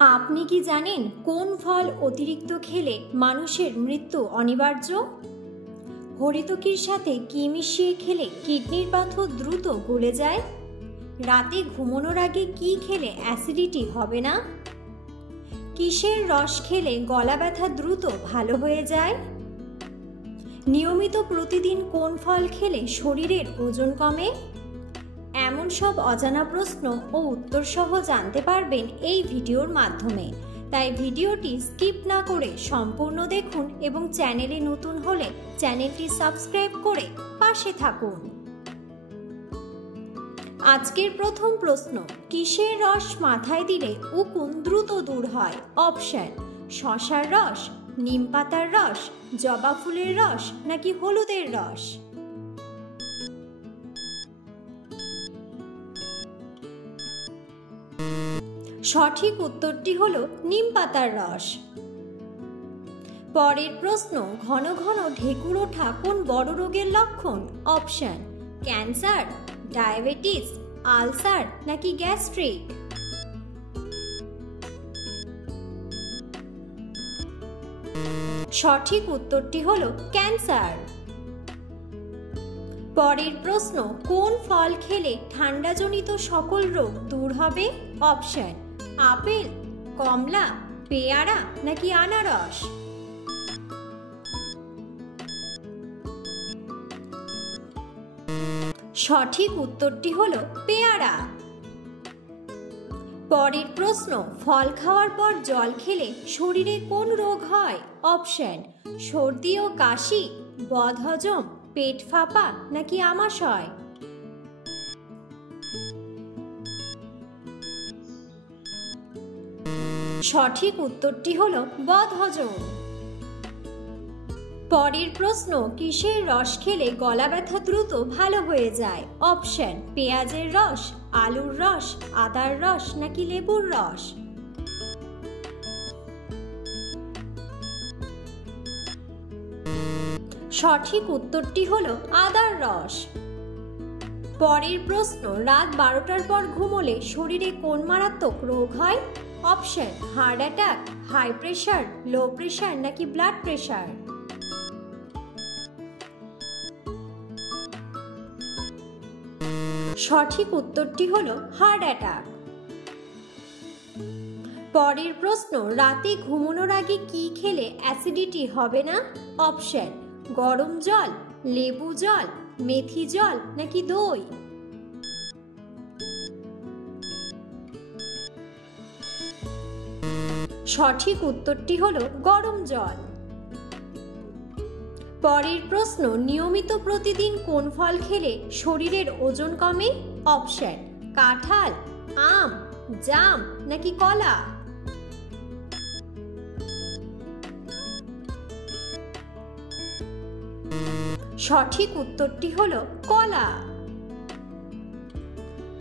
আপনি কি জানেন কোন ফল অতিরিক্ত খেলে মানুষের মৃত্যু অনিবার্য? হরিতকির সাথে কি মিশিয়ে খেলে কিডনির পাথর দ্রুত গলে যায়? রাতে ঘুমানোর আগে কি খেলে অ্যাসিডিটি হবে না? কিসের রস খেলে গলা ব্যথা দ্রুত ভালো হয়ে যায়? নিয়মিত প্রতিদিন কোন ফল খেলে শরীরের ওজন কমে? এমন সব অজানা প্রশ্ন ও উত্তর সহ জানতে পারবেন এই ভিডিওর মাধ্যমে। তাই ভিডিওটি স্কিপ না করে সম্পূর্ণ দেখুন এবং চ্যানেলে নতুন হলে চ্যানেলটি সাবস্ক্রাইব করে পাশে থাকুন। আজকের প্রথম প্রশ্ন, কিসের রস মাথায় দিলে উকুন দ্রুত দূর হয়? অপশন: শসার রস, নিমপাতার রস, জবা ফুলের রস নাকি হলুদের রস? সঠিক উত্তরটি হলো নিমপাতার রস। পরের প্রশ্ন, ঘন ঘন ঢেকুর ওঠা কোন বড় রোগের লক্ষণ? অপশন: ক্যান্সার, ডায়াবেটিস, আলসার নাকি গ্যাস্ট্রিক? সঠিক উত্তরটি হলো ক্যান্সার। পরের প্রশ্ন, কোন ফল খেলে ঠান্ডাজনিত সকল রোগ দূর হবে? অপশন: আপেল, কমলা, পেয়ারা নাকি আনারস? সঠিক উত্তরটি হলো পেয়ারা। পরের প্রশ্ন, ফল খাওয়ার পর জল খেলে শরীরে কোন রোগ হয়? অপশন: সর্দি ও কাশি, বদহজম, পেট ফাঁপা নাকি আমাশয়? সঠিক উত্তরটি হলো বদহজম। পরের প্রশ্ন, কিসের রস খেলে গলা ব্যথা দ্রুত ভালো হয়ে যায়? অপশন: পেঁয়াজের রস, আলুর রস, আদার রস নাকি লেবুর রস? সঠিক উত্তরটি হলো আদার রস। পরের প্রশ্ন, রাত 12টার পর ঘুমোলে শরীরে কোন মারাত্মক রোগ হয়? Option: heart attack, high pressure, low pressure নাকি ব্লাড প্রেশার? সঠিক উত্তরটি হলো হার্ট অ্যাটাক। পরের প্রশ্ন, রাতে ঘুমানোর আগে কি খেলে অ্যাসিডিটি হবে না? অপশন: গরম জল, লেবু জল, মেথি জল নাকি দই? সঠিক উত্তরটি হলো গরম জল। পরের প্রশ্ন, নিয়মিত প্রতিদিন কোন ফল খেলে শরীরের ওজন কমে? অপশন: কাঁঠাল, আম, জাম নাকি কলা? সঠিক উত্তরটি হলো কলা।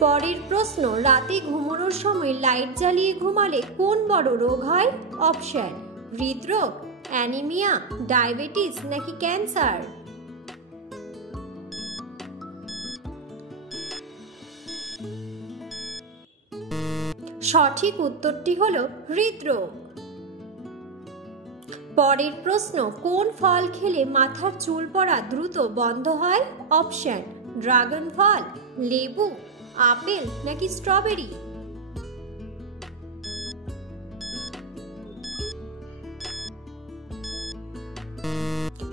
পরের প্রশ্ন, রাতে ঘুমানোর সময় লাইট জ্বালিয়ে ঘুমালে কোন বড় রোগ হয়? অপশন: হৃদরোগ, অ্যানিমিয়া, ডায়াবেটিস নাকি ক্যান্সার? সঠিক উত্তরটি হলো হৃদরোগ। পরের প্রশ্ন, কোন ফল খেলে মাথার চুল পড়া দ্রুত বন্ধ হয়? অপশন: ড্রাগন ফল, লেবু, আপেল নাকি স্ট্রবেরি?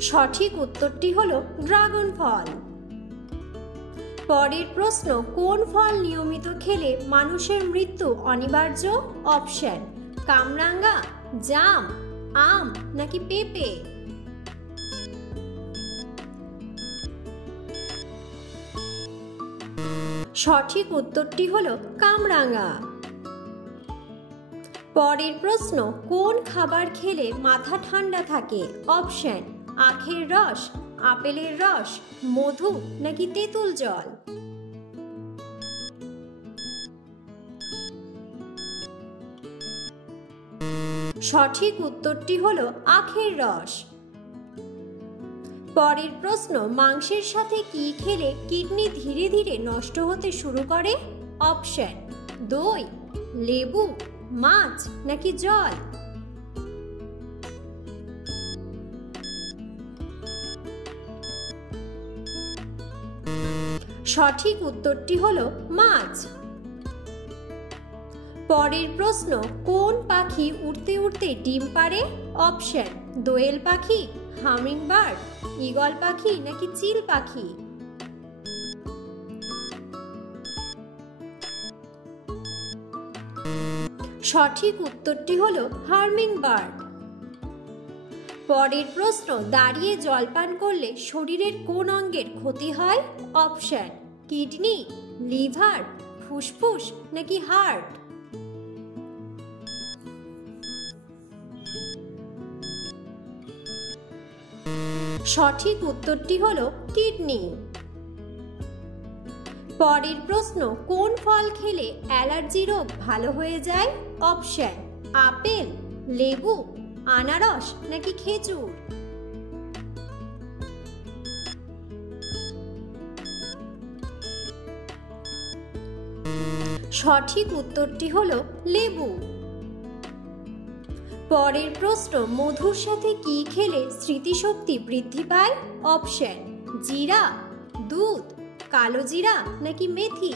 সঠিক উত্তরটি হলো ড্রাগন ফল। পরের প্রশ্ন, কোন ফল নিয়মিত খেলে মানুষের মৃত্যু অনিবার্য? অপশন: কামরাঙ্গা, জাম, আম নাকি পেঁপে? সঠিক উত্তরটি হলো কামরাঙ্গা। পরের প্রশ্ন, কোন খাবার খেলে মাথা ঠান্ডা থাকে? অপশন: আখের রস, আপেলের রস, মধু নাকি তেঁতুল জল? সঠিক উত্তরটি হলো আখের রস। পরের প্রশ্ন, মাংসের সাথে কি খেলে কিডনি ধীরে ধীরে নষ্ট হতে শুরু করে? অপশন: দই, লেবু, মাছ নাকি জল? সঠিক উত্তরটি হলো মাছ। পরের প্রশ্ন, কোন পাখি উড়তে উড়তে ডিম পাড়ে? অপশন, দোয়েল পাখি, হামিংবার্ড, ঈগল পাখি নাকি চিল পাখি? সঠিক উত্তরটি হলো হামিংবার্ড। পরের প্রশ্ন, দাঁড়িয়ে জলপান করলে শরীরের কোন অঙ্গের ক্ষতি হয়? অপশন, কিডনি, লিভার, ফুসফুস নাকি হার্ট? সঠিক উত্তরটি হলো কিডনি। পরের প্রশ্ন, কোন ফল খেলে অ্যালার্জি রোগ ভালো হয়ে যায়? অপশন, আপেল, লেবু, আনারস নাকি খেজুর? সঠিক উত্তরটি হলো লেবু। পরের প্রশ্ন, মধুর সাথে কি খেলে স্মৃতিশক্তি বৃদ্ধি পায়? অপশন, জিরা, দুধ, কালো জিরা নাকি মেথি?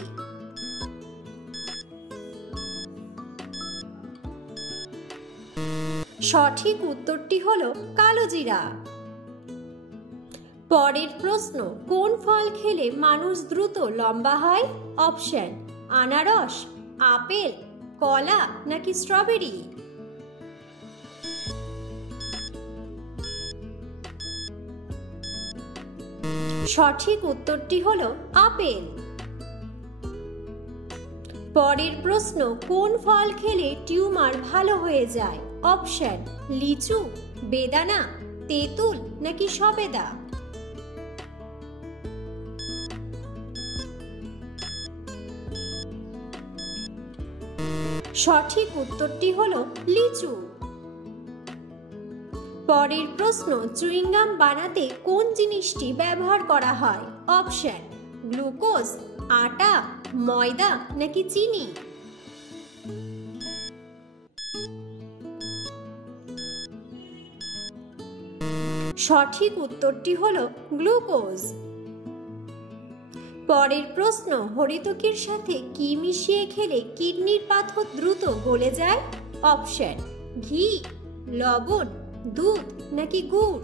সঠিক উত্তরটি হলো কালো জিরা। পরের প্রশ্ন, কোন ফল খেলে মানুষ দ্রুত লম্বা হয়? অপশন, আনারস, আপেল, কলা নাকি স্ট্রবেরি? সঠিক উত্তরটি হলো আপেল। পরের প্রশ্ন, কোন ফল খেলে টিউমার ভালো হয়ে যায়? অপশন, লিচু, বেদানা, তেঁতুল নাকি সবেদা? সঠিক উত্তরটি হলো লিচু। পরের প্রশ্ন, চুইংগাম বানাতে কোন জিনিসটি ব্যবহার করা হয়? অপশন, গ্লুকোজ, আটা, ময়দা নাকি চিনি? সঠিক উত্তরটি হলো গ্লুকোজ। পরের প্রশ্ন, হরিতকির সাথে কি মিশিয়ে খেলে কিডনির পাথর দ্রুত গলে যায়? অপশন, ঘি, লবণ, দুধ নাকি গুড়?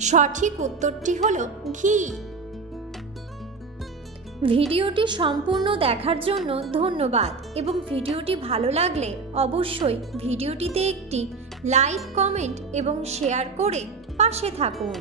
সঠিক উত্তরটি হলো ঘি। ভিডিওটি সম্পূর্ণ দেখার জন্য ধন্যবাদ এবং ভিডিওটি ভালো লাগলে অবশ্যই ভিডিওটিতে একটি লাইক, কমেন্ট এবং শেয়ার করে পাশে থাকুন।